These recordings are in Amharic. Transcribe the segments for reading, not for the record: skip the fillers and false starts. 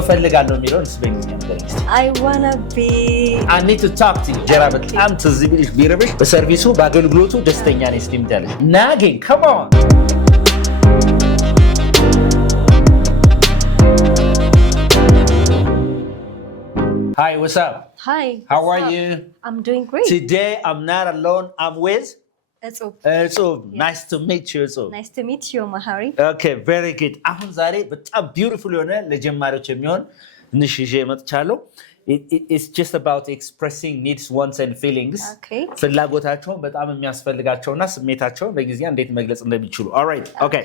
እፈልጋለሁ የሚለውን በእንግሊዝኛ ንገረኝ እስቲ። I wanna be I need to talk to you ጀራ በጣም ትዝ ቢልሽ ቢርብሽ በሰርቪሱ በአገልግሎቱ ደስተኛ ነኝ እስቲ ምታለሽ ናጌን come on Hi, what's up? Hi. How are you? I'm doing great. Today I'm not alone. I'm with Etzub. Etzub. Nice to meet you, Etzub. Nice to meet you, Mahari. Okay, very good. አሁን ዛሬ በጣም beautiful የሆነ ለጀማሪዎች የሚሆን ንሽ ይዤ መጥቻለሁ። It's just about expressing needs, wants and feelings. Okay. ፍላጎታቸውን በጣም የሚያስፈልጋቸውና ስሜታቸውን በእንግሊዝኛ እንዴት መግለጽ እንደሚችሉ. All right. Okay.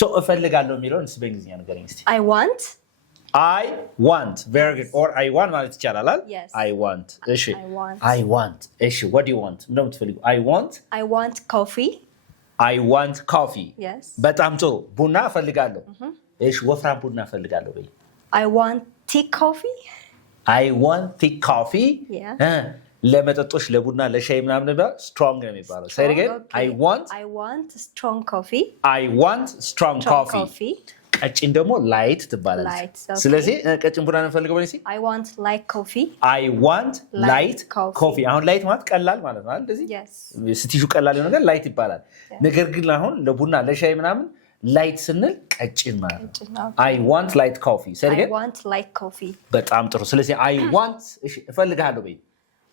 So እፈልጋለሁ የሚለውን በእንግሊዝኛ ንገረኝ እስቲ. I want. I want. Very good. Or I want ማለት ይቻላል አይደል? Yes. I want. እሺ. I want. እሺ. What do you want? ምንድነው የምትፈልጊው? I want coffee. I want coffee. Yes. በጣም ጥሩ። ቡና እፈልጋለሁ። እሺ። ወፍራም ቡና እፈልጋለሁ በይ። I want thick coffee. I want thick coffee. Yeah. ለመጠጦች ለቡና ለሻይ ምናምን ነው strong ነው የሚባለው። Say it again. Okay. I want strong coffee. I want strong coffee. ቀጭን ደግሞ ላይት ትባላለች። ስለዚህ ቀጭን ቡና ነው ፈልገው በለኝ። I want light coffee. I want light coffee. አሁን ላይት ማለት ቀላል ማለት ነው አይደል? እንደዚህ ስትይዙ ቀላል የሆነ ነገር ላይት ይባላል። ነገር ግን አሁን ለቡና ለሻይ ምናምን ላይት ስንል ቀጭን ማለት ነው። I want light coffee. I want light coffee. በጣም ጥሩ። ስለዚህ I want እሺ እፈልጋለሁ በይ።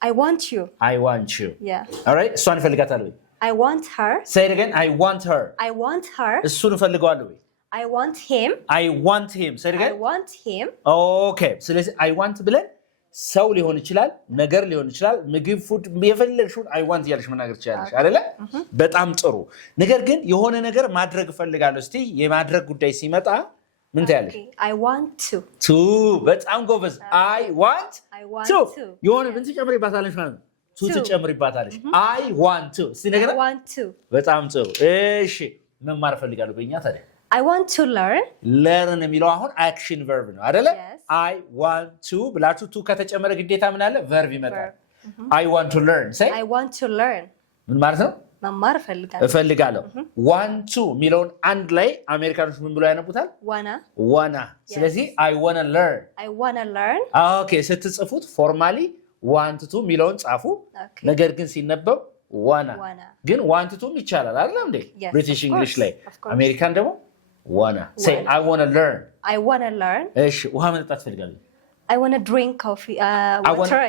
I want you. I want you. Yeah. All right. እሷን እፈልጋታለሁ በይ። I want her. Say it again. I want her. I want her. እሱን እፈልገዋለሁ በይ። I want him. I want him. Say it again. I want him. Okay. ስለዚህ I want ብለን ሰው ሊሆን ይችላል፣ ነገር ሊሆን ይችላል፣ ምግብ ፉድ የፈለግሽውን I want ያለሽ መናገር ትችላለሽ አይደለ? በጣም ጥሩ። ነገር ግን የሆነ ነገር ማድረግ እፈልጋለሁ እስቲ የማድረግ ጉዳይ ሲመጣ ምን ትያለሽ? I want to. በጣም ጎበዝ። I want to. የሆነ ምን ትጨምሪባታለሽ ማለት ነው? ትጨምሪባታለሽ። I want to. እስቲ ነገር I want to. በጣም ጥሩ። እሺ መማር እፈልጋለሁ በእኛ ታዲያ I want to learn. learn የሚለው አሁን action verb ነው አይደለ? I want to ብላችሁ to ከተጨመረ ግዴታ ምን አለ? verb ይመጣል። I want to learn. say I want to learn. ምን ማለት ነው? መማር እፈልጋለሁ። want to የሚለውን አንድ ላይ አሜሪካኖች ምን ብሎ ያነቡታል? wanna. ስለዚህ I wanna learn. I wanna learn. okay ስትጽፉት ፎርማሊ want to የሚለውን ጻፉ። ነገር ግን ሲነበብ wanna. ግን want to ይቻላል አይደል እንዴ? ብሪቲሽ እንግሊሽ ላይ አሜሪካን ደግሞ wanna. say I wanna learn. I wanna learn. እሺ ውሃ መጠጣት ፈልጋለሁ። I wanna drink coffee water.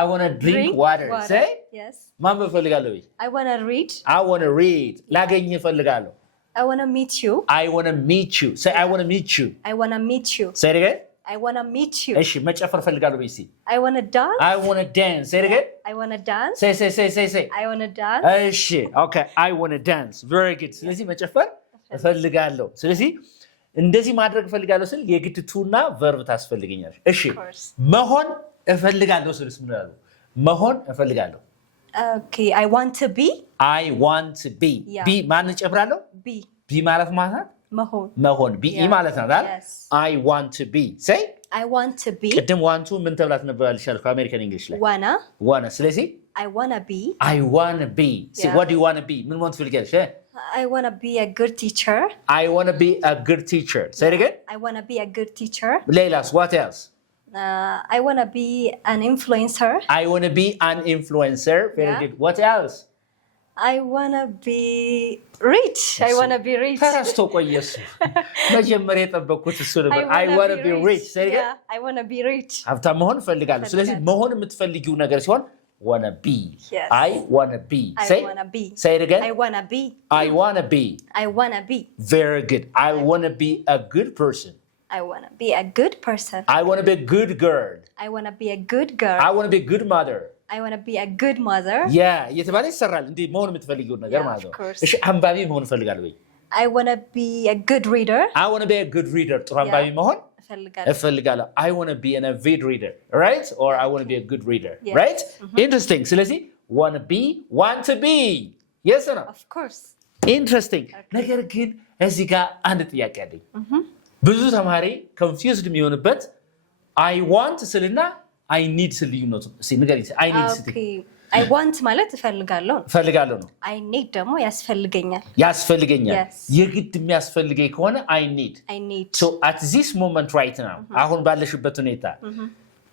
I wanna drink water. say yes. ማንበብ ፈልጋለሁ። I wanna read. I wanna read. ላገኝ ፈልጋለሁ። I wanna meet you. I wanna meet you. say I wanna meet you. I wanna meet you. say it again. I wanna meet you. እሺ መጨፈር ፈልጋለሁ በይ እስቲ። I wanna dance. I wanna dance. say it again. I wanna dance. say I wanna dance. እሺ okay I wanna dance. very good. ስለዚህ መጨፈር እፈልጋለሁ። ስለዚህ እንደዚህ ማድረግ እፈልጋለሁ ስል የግድ ቱና ቨርብ ታስፈልገኛለሽ። እሺ መሆን እፈልጋለሁ ስልስ ምን ያለው? መሆን እፈልጋለሁ። okay I want to be. I want to be. be ማን ጨምራለሁ? be ማለት ማለት መሆን be ማለት ነው አይደል? I want to be. say I want to be. ቅድም want to ምን ተብላት ነበር ያልሻል ከአሜሪካን እንግሊሽ ላይ? wanna. ስለዚህ I wanna be. I wanna be. say what do you wanna be? ምን want ትፈልጊያለሽ? I wanna be a good teacher. I wanna be a good teacher. say it again. I wanna be a good teacher. Leilas, what else? I wanna be an influencer. I wanna be an influencer. Very good. What else? I wanna be rich. I wanna be rich. ተረስቶ ቆየስ መጀመሪያ የጠበቅኩት እሱ ነበር። I wanna be rich. say it again. I wanna be rich. ሀብታም መሆን እፈልጋለሁ። ስለዚህ መሆን የምትፈልጊው ነገር ሲሆን wanna be. Yes. I wanna be. say I wanna be. Say it again. I wanna be. I wanna be. I wanna be. Very good. I wanna be a good person. I wanna be a good person. I wanna be a good girl. I wanna be a good girl. I wanna be a good mother. I wanna be a good mother. Yeah, የተባለ ይሰራል እንዴ መሆን የምትፈልጊው ነገር ማለት ነው። እሺ አንባቢ መሆን እፈልጋለሁ ወይ? I wanna be a good reader. I wanna be a good reader. ጥሩ አንባቢ መሆን እፈልጋለሁ። I wanna be an avid reader, right? Or I wanna be a good reader, right? Interesting. ስለዚህ wanna be, want to be. Yes or no? Of course. Interesting. ነገር ግን እዚህ ጋር አንድ ጥያቄ አለኝ። ብዙ ተማሪ confused የሚሆንበት I want ስልና I need ስል ልዩነቱ ንገሪኝ። I need ስትይ I want ማለት እፈልጋለሁ ነው I need ደግሞ ያስፈልገኛል የግድ የሚያስፈልገኝ ከሆነ I need so at this moment right now አሁን ባለሽበት ሁኔታ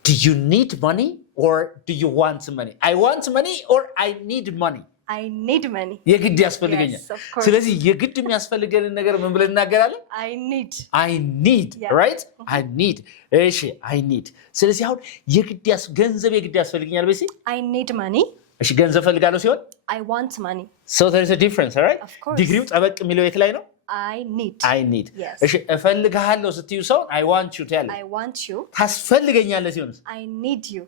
do you need money or do you want money I want money or I need money I need money የግድ ያስፈልገኛል ስለዚህ የግድ የሚያስፈልገን ነገር ምን ብለን እናገራለን I need right I need እሺ I need ስለዚህ አሁን የግድ ገንዘብ የግድ ያስፈልገኛል በሲ I need money እሺ ገንዘብ ፈልጋለሁ ሲሆን I want money so there is a difference right ዲግሪው ጠበቅ የሚለው የት ላይ ነው I need እሺ እፈልግሃለሁ ስትዩ ሰው I want you tell I want you ታስፈልገኛለህ ሲሆን I need you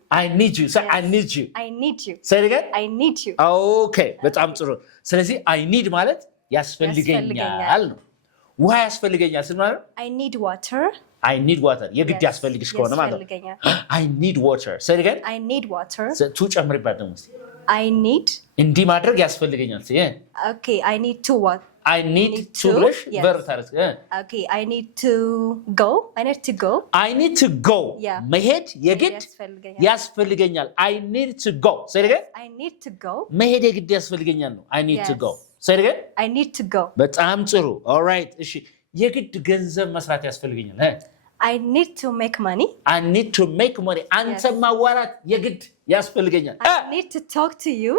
so yes. I need you say it again I need you okay በጣም ጥሩ ስለዚህ I need ማለት ያስፈልገኛል ነው ውሃ ያስፈልገኛል ስለማለት I need water የግድ ያስፈልግሽ ከሆነ ማለት I need water say it again I need water ቱ ጨምሪባት ደግሞ I need እንዲህ ማድረግ ያስፈልገኛል okay I need to what I need to ብለሽ verb ታረስ okay I need to go መሄድ የግድ ያስፈልገኛል I need to go say it again I need to go መሄድ የግድ ያስፈልገኛል ነው I need to go say it again I need to go በጣም ጥሩ all right እሺ የግድ ገንዘብ መስራት ያስፈልገኛል I need to make money አንተ ማዋራት የግድ ያስፈልገኛል I need to talk to you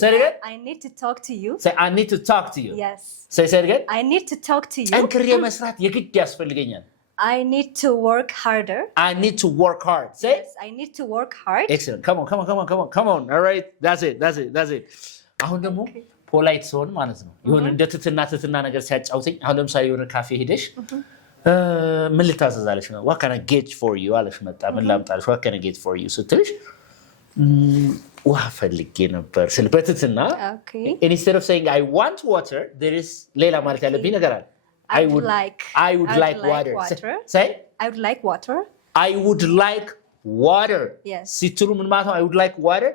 say it again I need to talk to you say I need to talk to you yes say it again I need to talk to you ጠንክሬ መስራት የግድ ያስፈልገኛል I need to work harder I need to work hard say yes I need to work hard excellent come on all right that's it አሁን ደግሞ ፖላይት ሰውን ማለት ነው ይሁን እንደ ትትና ነገር ሲያጫውተኝ አሁን ለምሳሌ የሆነ ካፌ ሄደሽ ምን ልታዘዛለሽ ነው what can I get for you አለሽ መጣ ምን ላምጣልሽ what can I get for you ስትልሽ ውሃ ፈልጌ ነበር ስለበትትና instead of saying I want water there is ሌላ ማለት ያለብኝ ነገር አለ I would like water say I would like water I would like water yes ሲትሉ ምን ማለት ነው I would like water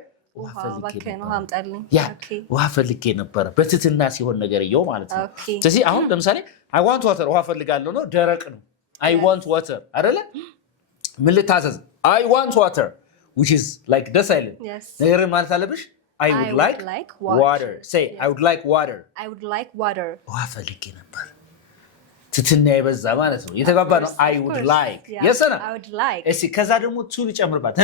ውሃ ፈልጌ ነበር በትትና ሲሆን ነገርየው ማለት ነው ስለዚህ አሁን ለምሳሌ I want water ውሃ ፈልጋለሁ ነው ደረቅ ነው I want water አይደለ ምን ልታዘዝ I want water which is like the silent ነገር ማለት አለብሽ I would like water say I would like water ውሃ ፈልጌ ነበር ትትና ይበዛ ማለት ነው የተጋባ ነው I would like yes or no I would like እሺ ከዛ ደግሞ ቱ ልጨምርባት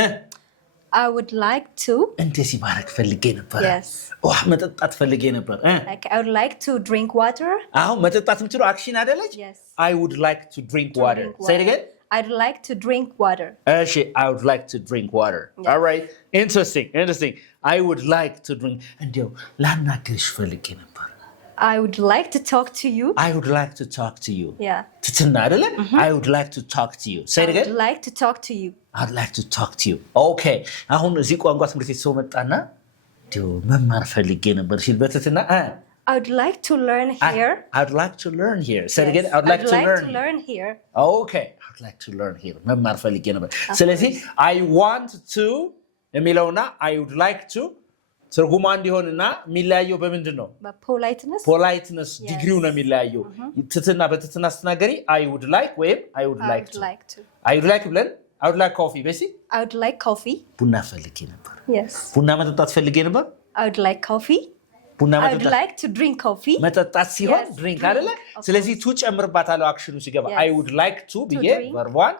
I would like to እንደዚህ ማድረግ ፈልጌ ነበር yes ውሃ መጠጣት ፈልጌ ነበር like I would like to drink water አሁን መጠጣት የምትሉ አክሽን አይደለች yes I would like to drink water say it again I'd like to drink water እሺ I would like to drink water all right interesting I would like to drink እንዴው ላናግርሽ ፈልጌ ነበር I would like to talk to you I would like to talk to you yeah ትትና አይደለ I would like to talk to you say it again I would like to talk to you I'd like to talk to you okay አሁን እዚህ ቋንቋ ትምህርት ቤት ሰው መጣና ዲው መማር ፈልጌ ነበር ሲል በትትና I would like to learn here I'd like to learn here say it again I'd like to learn here okay I'd like to learn here መማር ፈልጌ ነበር ስለዚህ I want to የሚለውና I would like to ትርጉሙ እንዲሆንና የሚለያየው በምንድን ነው ፖላይትነስ ዲግሪው ነው የሚለያየው ትትና በትትና ስትናገሪ I would like ወይም I would like ብለን I would like coffee basically I would like coffee ቡና ፈልጌ ነበር yes ቡና መጠጣት ፈልጌ ነበር I would like coffee ቡና I would like to drink coffee መጠጣት ሲሆን ድሪንክ አይደለ ስለዚህ ቱ ጨምርባታለሁ አክሽኑ ሲገባ I would like to ብዬ verb1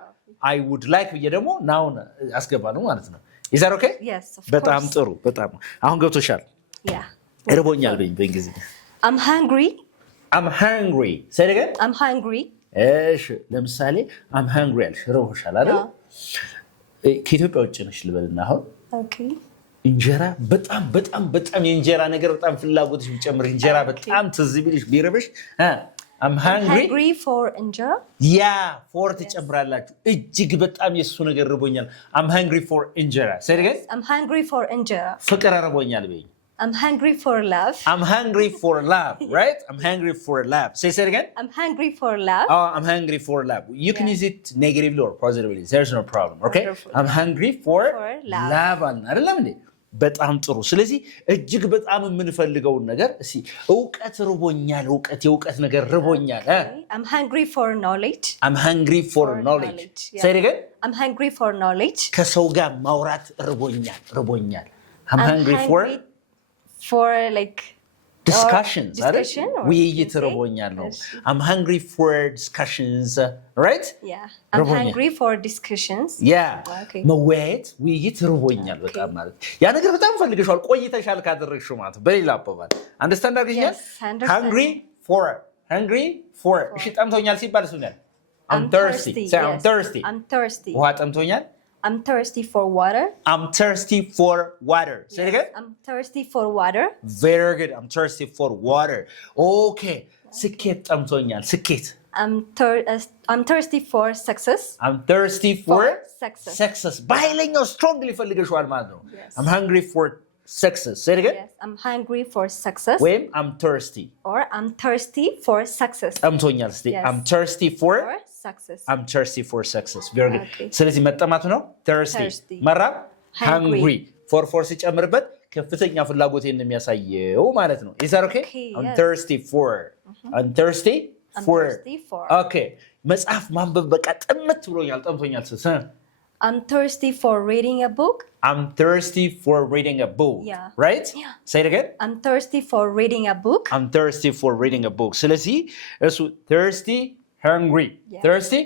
I would like ብዬ ደግሞ ናውን አስገባ ነው ማለት ነው is that okay yes of course በጣም ጥሩ በጣም አሁን ገብቶሻል yeah እርቦኛል በእንግሊዝኛ I'm hungry say it again I'm hungry እሺ ለምሳሌ I'm hungry አልሽ ርቦሻል አይደል ከኢትዮጵያ ውጭ ነሽ ልበልና አሁን okay እንጀራ በጣም የእንጀራ ነገር በጣም ፍላጎትሽ ቢጨምር እንጀራ በጣም ትዝ ቢልሽ ቢርብሽ I'm hungry for injera yeah for ትጨምራላችሁ እጅግ በጣም የሱ ነገር ርቦኛል I'm hungry for injera say it again I'm hungry for injera ፍቅር ርቦኛል በይ I'm hungry for love I'm hungry for love right I'm hungry for love say it again I'm hungry for love oh I'm hungry for love you can use it negatively or positively there's no problem okay I'm hungry for love አይደለም እንዴ በጣም ጥሩ ስለዚህ እጅግ በጣም የምንፈልገው ነገር እሺ ዕውቀት ርቦኛል የዕውቀት ነገር ርቦኛል I'm hungry for knowledge say it again I'm hungry for knowledge ከሰው ጋር ማውራት ርቦኛል I'm hungry for like discussions. Discussion or ውይይት say? ርቦኛል ነው። I'm hungry for discussions, right? Yeah. I'm ርቦኛል። hungry for discussions. Yeah. Okay. መወያየት ውይይት ርቦኛል በጣም ማለት ያ ነገር በጣም ፈልገሻል ቆይተሻል ካደረግሽው ማለት በሌላ አባባል አንደርስታንድ አድርገኛል። Yes, I understand. hungry for እሺ ጠምቶኛል ሲባል እሱ ነው I'm thirsty. Say I'm yes. thirsty. I'm thirsty. ውሃ ጠምቶኛል I'm thirsty for water. I'm thirsty for water. Say it again. I'm thirsty for water. Very good. I'm thirsty for water. Okay. ስኬት ጠምቶኛል ስኬት I'm thirsty for success. I'm thirsty for success. በኃይለኛው strongly ፈልገሽዋል ማለት ነው። Yes. I'm hungry for success. Say it again. Yes. I'm hungry for success. ወይም I'm thirsty. Or I'm thirsty for success. ጠምቶኛል እስቲ Yes. I'm thirsty for success. I'm thirsty for success. Very good. Okay. ስለዚህ መጠማቱ ነው thirsty. መራብ hungry. for ሲጨምርበት ከፍተኛ ፍላጎቴን የሚያሳየው ማለት ነው። Is that okay? I'm yes. thirsty for. I'm thirsty for. Okay. መጽሐፍ ማንበብ በቃ ጥምት ብሎኛል ጠምቶኛል ስስ I'm thirsty for reading a book. I'm thirsty for reading a book. Yeah. Right? Yeah. Say it again. I'm thirsty for reading a book. I'm thirsty for reading a book. ስለዚህ እሱ thirsty, hungry. Yeah. Thirsty,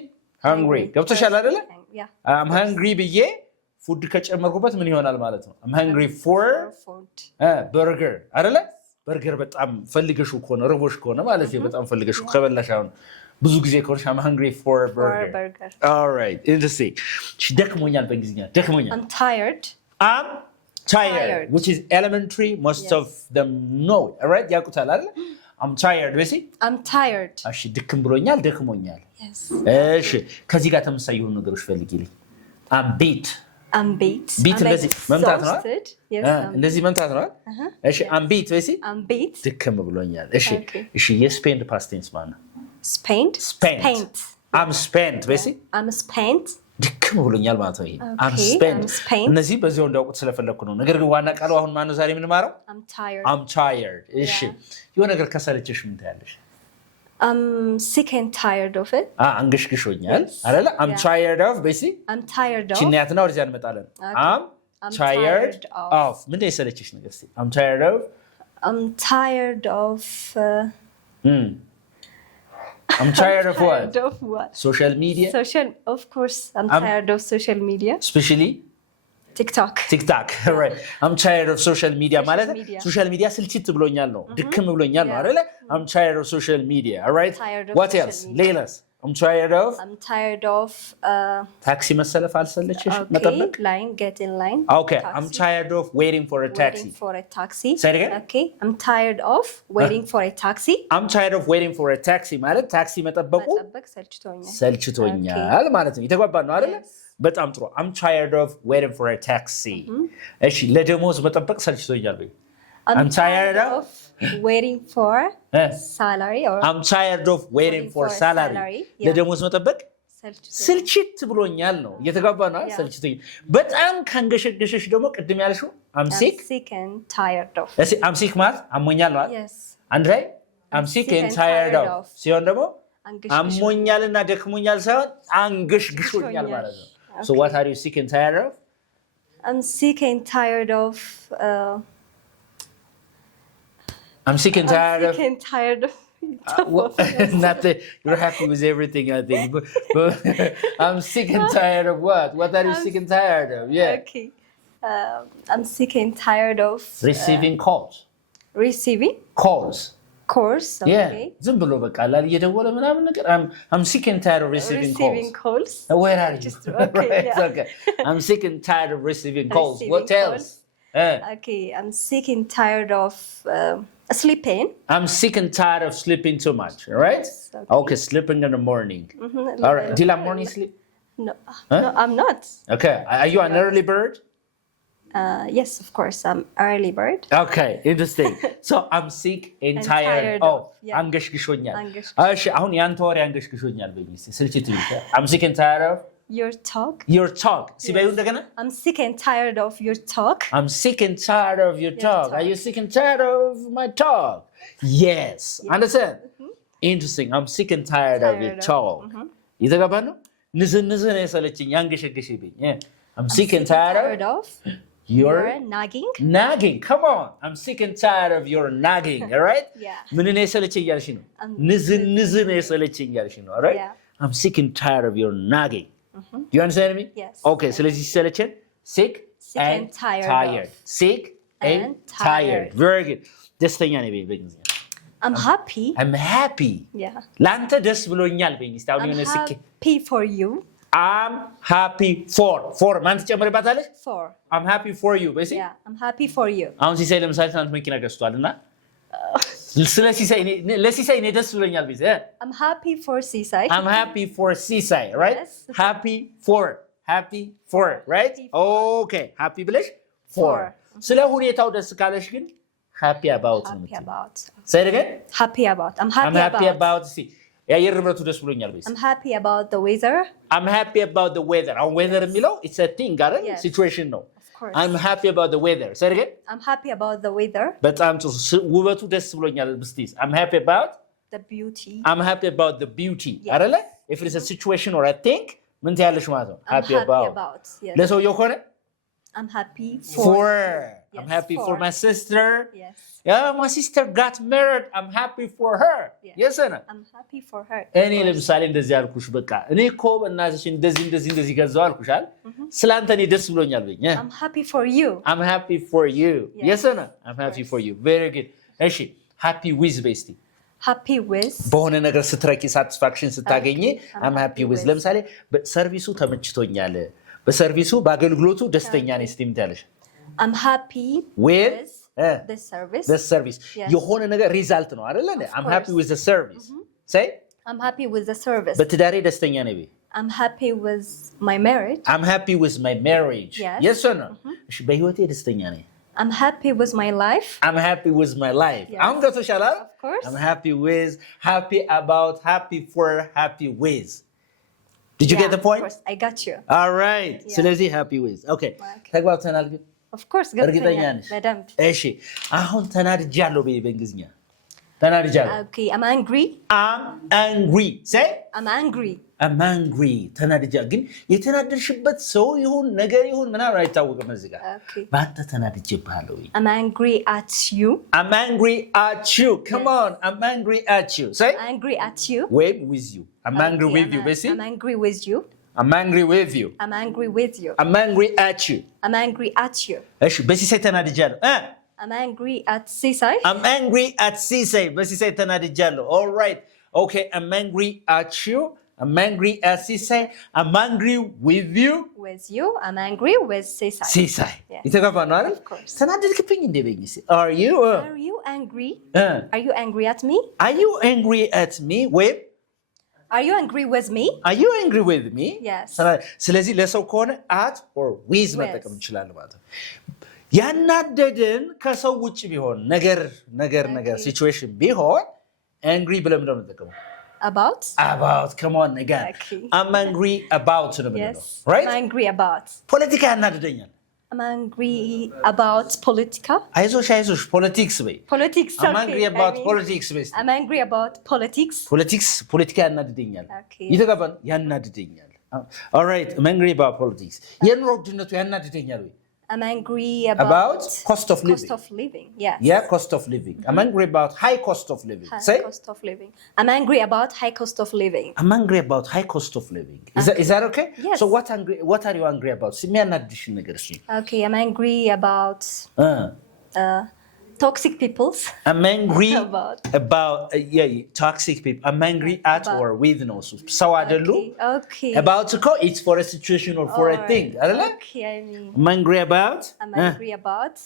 hungry. ገብቶሻል አይደለ? Yeah. I'm hungry ብዬ ፉድ ከጨመርኩበት ምን ይሆናል ማለት ነው? I'm hungry for food. burger አይደለ? በርገር በጣም ፈልገሽው ከሆነ ርቦሽ ከሆነ ማለት ነው በጣም ፈልገሽው ከበላሽ አሁን ብዙ ጊዜ ከሆነሽ I'm hungry for a burger. All right. Interesting. ደክሞኛል በእንግሊዝኛ ደክሞኛል. I'm tired. I'm tired. Which is elementary. Most of them know. All right? ያውቁታል አይደል? I'm tired. ወይስ I'm tired. እሺ ድክም ብሎኛል ደክሞኛል። Yes. እሺ ከዚህ ጋር ተመሳሳይ የሆኑ ነገሮች ፈልጊልኝ። I'm beat. I'm beat. beat እንደዚህ መምታት ነው። Yes. እንደዚህ መምታት ነው። እሺ I'm beat ወይስ I'm beat. ድክም ብሎኛል። እሺ የስፔንድ ፓስት ቴንስ ማለት ነው። Spent. I'm spent ወይስ I'm spent. ድክም ብሎኛል ማለት ነው። I'm spent. እነዚህ በዚያው እንዳውቁት ስለፈለኩ ነው። ነገር ግን ዋና ቃሉ አሁን ማነው ዛሬ የምንማረው? I'm tired. እሺ የሆነ ነገር ከሰለችሽ ምን ታያለሽ? I'm sick and tired of it. አንገሽግሾኛል አይደለ? I'm tired of basically. I'm tired of. ቺኒያትና ወደዚያ እንመጣለን። I'm tired of. ምን ነው የሰለችሽ ነገር እስቲ? I'm tired of. I'm tired of I'm tired of what? Tired of what? Social media? Of course, I'm tired of social media. Especially? TikTok. Right. I'm tired of social media. ማለት social media ስልችት ብሎኛል ነው። ድክም ብሎኛል ነው አይደለ? I'm tired of social media. All right? What else? ሌላስ? I'm tired of ታክሲ መሰለፍ አልሰለችሽ መጠበቅ? Get in line. Okay. I'm tired of waiting for a taxi. Say it again. Okay. I'm tired of waiting for a taxi. I'm tired of waiting for a taxi ማለት ታክሲ መጠበቁ ሰልችቶኛል ማለት ነው። የተግባባን ነው አይደለ? በጣም ጥሩ። I'm tired of waiting for a taxi. እሺ ለደሞዝ መጠበቅ ሰልችቶኛል ወይ? I'm tired of waiting for salary or I'm tired of waiting for salary. ለደሞዝ መጠበቅ ስልችት ብሎኛል ነው። እየተጋባ ነው ሰልችቶኝ። በጣም ካንገሸገሸሽ ደግሞ ቅድም ያልሽው I'm sick and tired of. እሺ I'm sick ማለት አሞኛል ነው አይደል? አንድ ላይ I'm sick and tired of ሲሆን ደግሞ አሞኛልና ደክሞኛል ሳይሆን አንገሽግሾኛል ማለት ነው። So what are you sick and tired of? I'm sick and tired of I'm sick and tired of. Nothing. You're happy with everything, I think. But I'm sick and tired of what? What are you sick and tired of? Yeah. Okay. I'm sick and tired of receiving calls. Receiving calls. Okay. Yeah. ዝም ብሎ በቃ ላል እየደወለ ምናምን ነገር I'm sick and tired of receiving calls. Where are you? Okay, right. Yeah. Okay. I'm sick and tired of receiving calls. What else? Okay. I'm sick and tired of sleeping. I'm sick and tired of sleeping too much. All right? Yes, okay, sleeping in the morning. All right. Do you like morning sleep? No, no, I'm not. Okay. Are you an early bird? Yes, of course. I'm early bird. Okay, interesting. So I'm sick and tired of. አንገሽግሾኛል። እሺ አሁን ያንተ ወሬ አንገሽግሾኛል በሚስ ስልችት ይልካ I'm sick and tired of your talk. ሲበዩ እንደገና I'm sick and tired of your talk. I'm sick and tired of your talk. Are you sick and tired of my talk? Yes. Understand? Interesting. I'm sick and tired of your talk. ይተጋባ ነው ንዝንዝ ነው የሰለችኝ አንገሽግሽብኝ I'm sick and tired of You're nagging. Nagging. Come on. I'm sick and tired of your nagging. All right? Yeah. ምን ነው የሰለቸኝ እያልሽ ነው? ንዝንዝ ነው የሰለቸኝ እያልሽ ነው። All right? Yeah. I'm sick and tired of your nagging. Do you understand me? Yes. Okay. ስለዚህ ሲሰለቸን sick and tired. Sick and tired. Very good. ደስተኛ ነኝ በእንግሊዝኛ I'm happy. I'm happy. Yeah. ላንተ ደስ ብሎኛል በእንግሊዝኛ እስቲ አሁን የሆነ I'm ስኬ happy for you. I'm happy for ማን ትጨምሪባታለሽ? For. I'm happy for you በሲ Yeah. I'm happy for you. አሁን ሲሳይ ለምሳሌ ትናንት መኪና ገዝቷልና ስለ ሲሳይ ለሲሳይ እኔ ደስ ብሎኛል በሲ I'm happy for Sisai. I'm happy for ሲሳይ right? Yes. happy for right? Okay. happy ብለሽ for ስለ ሁኔታው ደስ ካለሽ ግን happy about ነው Happy about. say it again Happy about. I'm I'm happy about see የአየር ንብረቱ ደስ ብሎኛል በሲ I'm happy about the weather. I'm happy about the weather አሁን weather የሚለው it's a thing አይደል Yes. situation ነው Of course. I'm happy about the weather say it again I'm happy about the weather. በጣም ጥሩ ውበቱ ደስ ብሎኛል ብስቲስ I'm happy about The beauty. I'm happy about the beauty Yes. አይደለ if it's a situation or a thing ምን ትያለሽ ማለት ነው I'm happy about Yes. ለሰውየው ከሆነ I'm happy for I'm Yes, happy for for. my sister Yes. yeah my sister got married I'm happy for her Yeah. yes or no I'm happy for her. እኔ ለምሳሌ እንደዚህ አልኩሽ በቃ እኔ እኮ በእናትሽ እንደዚህ ገዛው አልኩሻል ስላንተ እኔ ደስ ብሎኛል በኝ I'm happy for you. I'm happy for you Yes. yes or no I'm happy for you very good እሺ happy with በስቲ Happy with. በሆነ ነገር ስትረኪ ሳቲስፋክሽን ስታገኝ I'm happy with ለምሳሌ በሰርቪሱ ተመችቶኛል በሰርቪሱ በአገልግሎቱ ደስተኛ ነኝ ስትይ ታለሽ I'm happy with the service. the service Yes. የሆነ ነገር ሪዛልት ነው አይደል እንዴ I'm happy course. with the service say I'm happy with the service. በትዳሬ ደስተኛ ነኝ በይ I'm happy with my marriage. I'm happy with my marriage Yes. yes or no እሺ በህይወቴ ደስተኛ ነኝ I'm happy with my life. I'm happy with my life Yes. አሁን ገብቶሻል አይደል Of course. I'm happy with happy about happy for happy with Did you Yeah, get the point? Of course, I got you. All right. Yeah. ስለዚህ happy with. Okay. Okay. ተግባብተናል ግን Of course, እርግጠኛ ነሽ? በደንብ። እሺ አሁን ተናድጃለሁ በእንግሊዝኛ ተናድጃለሁ Okay, I'm angry. I'm angry say I'm angry. I'm angry ተናድጃለሁ ግን የተናደድሽበት ሰው ይሁን ነገር ይሁን ምናምን አይታወቅም እዚህ ጋር Okay. በአንተ ተናድጄብሃለሁ I'm angry at you. I'm angry at you come on I'm angry at you say I'm angry at you. wait with you I'm angry Okay, with you basically I'm angry with you. I'm angry with you I'm angry with you. I'm angry at you I'm angry at you. እሺ በሲሳይ ተናድጃለሁ I'm angry at Sisai. I'm angry at ሲሳይ በሲሳይ ተናድጃለሁ all right okay I'm angry at you I'm angry at ሲሳይ I'm angry with you With you. I'm angry with Sisai. ሲሳይ Yes. የተጋባ ነው አይደል Of course. ተናደድክብኝ እንደ በኝ are you Are you angry? Are you angry at me? are you angry at me wait Are you angry with me? are you angry with me Yes. ስለዚህ ለሰው ከሆነ at or with መጠቀም እንችላለን ማለት ነው ያናደደን ከሰው ውጭ ቢሆን ነገር ሲቹዌሽን ቢሆን angry ብለን ነው የምንጠቀመው about come on again Okay. I'm angry about ነው የምንለው Yes. right I'm angry about. ፖለቲካ ያናደደኛል I'm angry about politica. አይዞሽ ፖለቲክስ በይ Politics. I'm okay, angry about I mean, politics በይ I'm angry about politics. ፖለቲካ ያናድደኛል Okay. ይተጋባን ያናድደኛል all right I'm angry about politics የኑሮ ውድነቱ ያናድደኛል ወይ I'm angry about cost of living. Cost of living. Yes. Yeah, cost of living. I'm angry about high cost of living. High Say, cost of living. I'm angry about high cost of living. I'm angry about high cost of living. Is that okay? Yes. So what are you angry about? የሚያናድድሽን ነገር እሺ። Okay, I'm angry about toxic peoples. I'm angry About toxic people. I'm angry at or with no. ሰው አይደሉ? Okay. About it's for a situation or for a thing. አይደለ? Okay, I mean. I'm angry about I'm angry about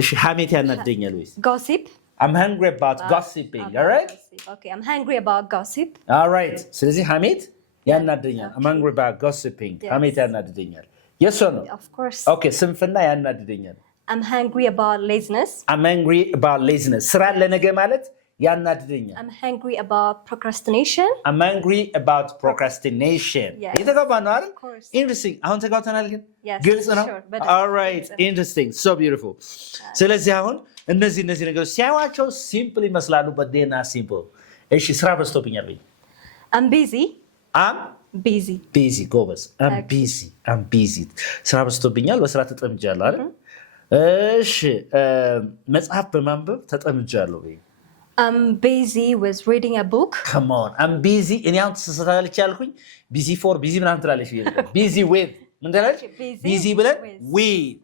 እሺ ሐሜት ያናድደኛል ወይስ? gossip. I'm angry about gossiping. All right? Gossip. Okay, I'm angry about gossip. All right. ስለዚህ ሐሜት ያናድደኛል. I'm angry about gossiping. Yes. ሐሜት ያናድደኛል. Yes or no? Of course. Okay, ስንፍና ያናድደኛል. I'm angry about laziness. I'm angry about laziness. ስራ ለነገ ማለት ያናድደኛል. I'm angry about procrastination. I'm angry about procrastination. Yes. የተገባ ነው አይደል? Of course. Interesting. አሁን ተጋብተናል ግን? Yes, ግልጽ ነው? sure, but All right. Interesting. So beautiful. ስለዚህ አሁን እነዚህ ነገሮች ሲያዩዋቸው ሲምፕል ይመስላሉ but they are not simple. እሺ ስራ በዝቶብኛል በይ። I'm busy. I'm busy ጎበዝ I'm busy ስራ በዝቶብኛል በስራ ተጠምጃለሁ አይደል እሺ መጽሐፍ በማንበብ ተጠምጃለሁ በይ I'm busy with reading a book come on I'm busy እኔ አሁን ተሰታለች ያልኩኝ busy for busy ምናምን ትላለች busy with ምን ትላለች busy ብለን with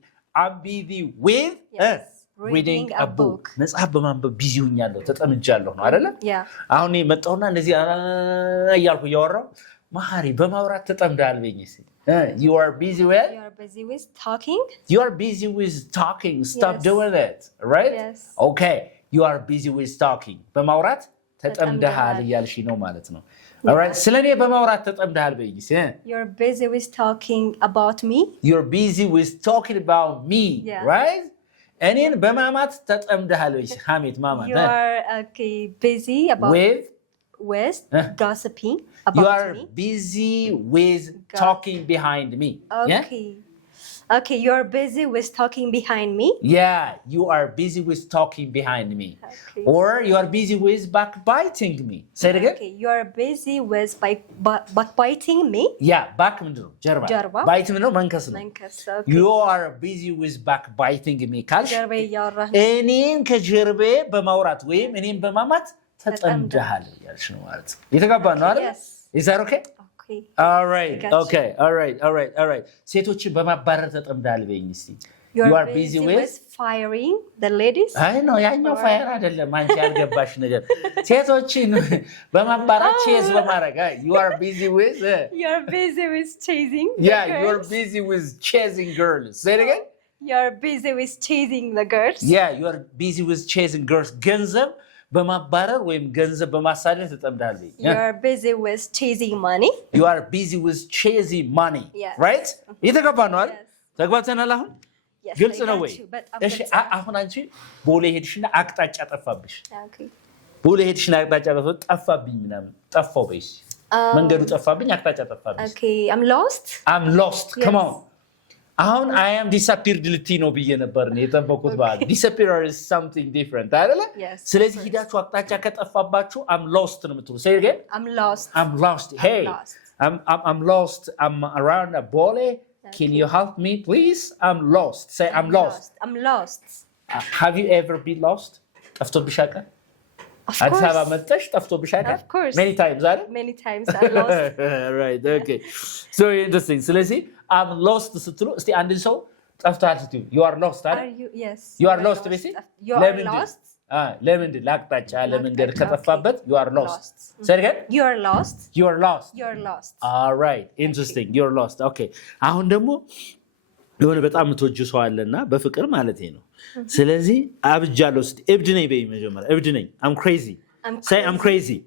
I'm busy with reading a book መጽሐፍ በማንበብ ቢዚ ሆኛለሁ ተጠምጃለሁ ነው አይደል አሁን መጣውና እንደዚህ ያልኩ ያወራው ማሐሪ በማውራት ተጠምዳል በእኝስ you are busy with talking stop doing it right okay you are busy with talking በማውራት ተጠምደሃል ያልሽ ነው ማለት ነው all right ስለኔ በማውራት ተጠምደሃል በእኝስ you're busy with talking about me you're busy with talking about me right እኔን በማማት ተጠምደሃል ወይ ሐሜት ማማት you are okay busy about with gossiping about you are busy with talking behind me okay you are busy with talking behind me you are busy with talking behind me or you are busy with backbiting me say it again you are busy with backbiting me back ምንድነው ጀርባ bite ምንድነው መንከስ ነው you are busy with backbiting me ካልሽ ጀርባ ያወራህ እኔን ከጀርቤ በማውራት ወይም እኔን በማማት ተጠምደሃል ያልሽ ነው ማለት የተጋባ ነው አይደል is that okay all right ሴቶችን በማባረር ተጠምዳል በእኝ እስቲ you are busy with firing the ladies አይ ነው ያኛው ፋየር አይደለም አንቺ ያልገባሽ ነገር ሴቶችን በማባረር ቼዝ በማድረግ you are busy with chasing you are busy with chasing girls say it again you are busy with chasing the girls you are busy with chasing girls ገንዘብ በማባረር ወይም ገንዘብ በማሳደድ ተጠምዳል you are busy with chasing money you are busy with chasing money right የተገባ ነው አይደል ተግባብተናል አሁን ግልጽ ነው ወይ እሺ አሁን አንቺ ቦሌ ሄድሽና አቅጣጫ ጠፋብሽ ቦሌ ሄድሽና አቅጣጫ ጠፋብኝ ምናምን ጠፋው በይስ መንገዱ ጠፋብኝ አቅጣጫ ጠፋብኝ I'm lost come on አሁን I am disappeared ልትይ ነው ብዬ ነበር ነው የጠበቁት ባል disappear is something different አይደለ ስለዚህ ሂዳችሁ አቅጣጫ ከጠፋባችሁ I'm lost ነው የምትሉ say again I'm lost hey I'm lost I'm around a Bole can you help me please I'm lost say I'm lost have you ever been lost ጠፍቶብሽ ያውቃል አዲስ አበባ መጥተሽ ጠፍቶብሽ ያውቃል many times አይደል many times I'm lost right okay so interesting ስለዚህ I'm lost ስትሉ እስቲ አንድ ሰው ጠፍቷል ስትዩ you are lost አይደል you are lost ለምን ላቅጣጫ ለመንገድ ከጠፋበት you are lost say again you are lost all right interesting you are lost okay አሁን ደግሞ የሆነ በጣም ምትወጁ ሰው አለና በፍቅር ማለት ነው ስለዚህ አብጃለሁ እስቲ እብድ ነኝ በይ መጀመሪያ እብድ ነኝ I'm crazy say I'm crazy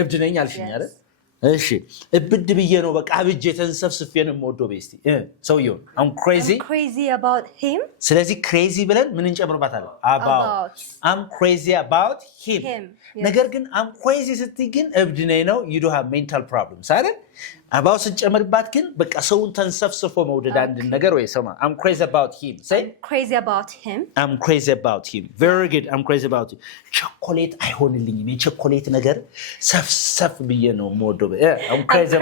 እብድ ነኝ አልሽኝ አይደል እሺ እብድ ብዬ ነው በቃ አብጄ ተንሰፍስፌ ነው የምወደው በይ እስቲ ሰውየው I'm crazy about him ስለዚህ crazy ብለን ምን እንጨምርባታለን about I'm crazy about him ነገር ግን I'm crazy ስትይ ግን እብድ ነኝ ነው you do have mental problems አይደል about ስጨምርባት ግን በቃ ሰውን ተንሰፍስፎ መውደድ አንድ ነገር ወይ ሰማ I'm crazy about him say I'm crazy about him very good I'm crazy about him ቸኮሌት አይሆንልኝም የቸኮሌት ነገር ሰፍሰፍ ብዬ ነው የምወደው I'm crazy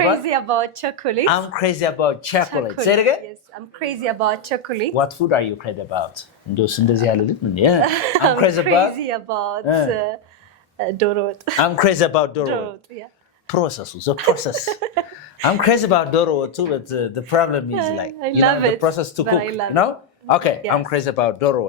about chocolate say it again yes I'm crazy about chocolate what food are you crazy about እንደዚህ ያለልኝ I'm crazy about doro I'm crazy about doro the process I'm crazy about doro too but the problem is like the process to cook no okay I'm crazy about doro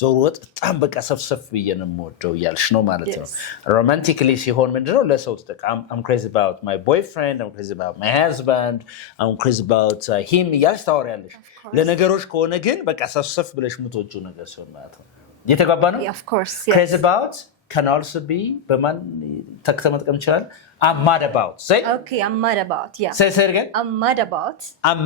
ዶሮ ወጥ በጣም በቃ ሰፍሰፍ ብዬ ነው የምወደው ያልሽ ነው ማለት ነው romantically ሲሆን ምንድነው ለሰው ተጠቃም I'm crazy about my boyfriend I'm crazy about my husband I'm crazy about him ያልሽ ታወሪያለሽ ለነገሮች ከሆነ ግን በቃ ሰፍሰፍ ብለሽ የምትወጂው ነገር ሲሆን ማለት ነው የተጋባ ነው of course crazy about can also be በማን ተከተመጥቀም ይችላል I'm mad about say okay I'm mad about say it again I'm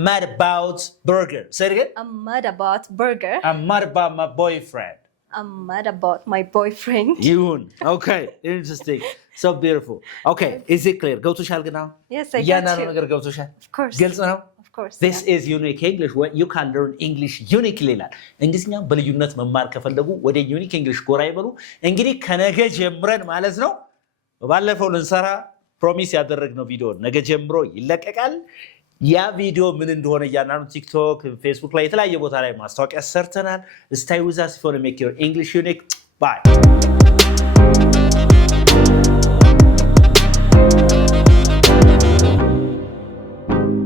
mad about burger say it again I'm mad about burger I'm mad about my boyfriend I'm mad about my boyfriend ይሁን okay interesting so beautiful okay is it clear ገብቶሻል ግን አሁን yes I got you ነገር ገብቶሻል of course ግልጽ ነው of course this is unique English what you can learn English uniquely ይላል እንግሊዝኛ በልዩነት መማር ከፈለጉ ወደ unique English ጎራ ይበሉ እንግዲህ ከነገ ጀምረን ማለት ነው ባለፈው ልንሰራ ፕሮሚስ ያደረግነው ቪዲዮ ነገ ጀምሮ ይለቀቃል። ያ ቪዲዮ ምን እንደሆነ ያናኑ ቲክቶክ ፌስቡክ ላይ የተለያየ ቦታ ላይ ማስታወቂያ ሰርተናል። ስታይ ዊዝ አስ ኢፍ ዩ ዋንት ቱ ሜክ ዩር ኢንግሊሽ ዩኒክ ባይ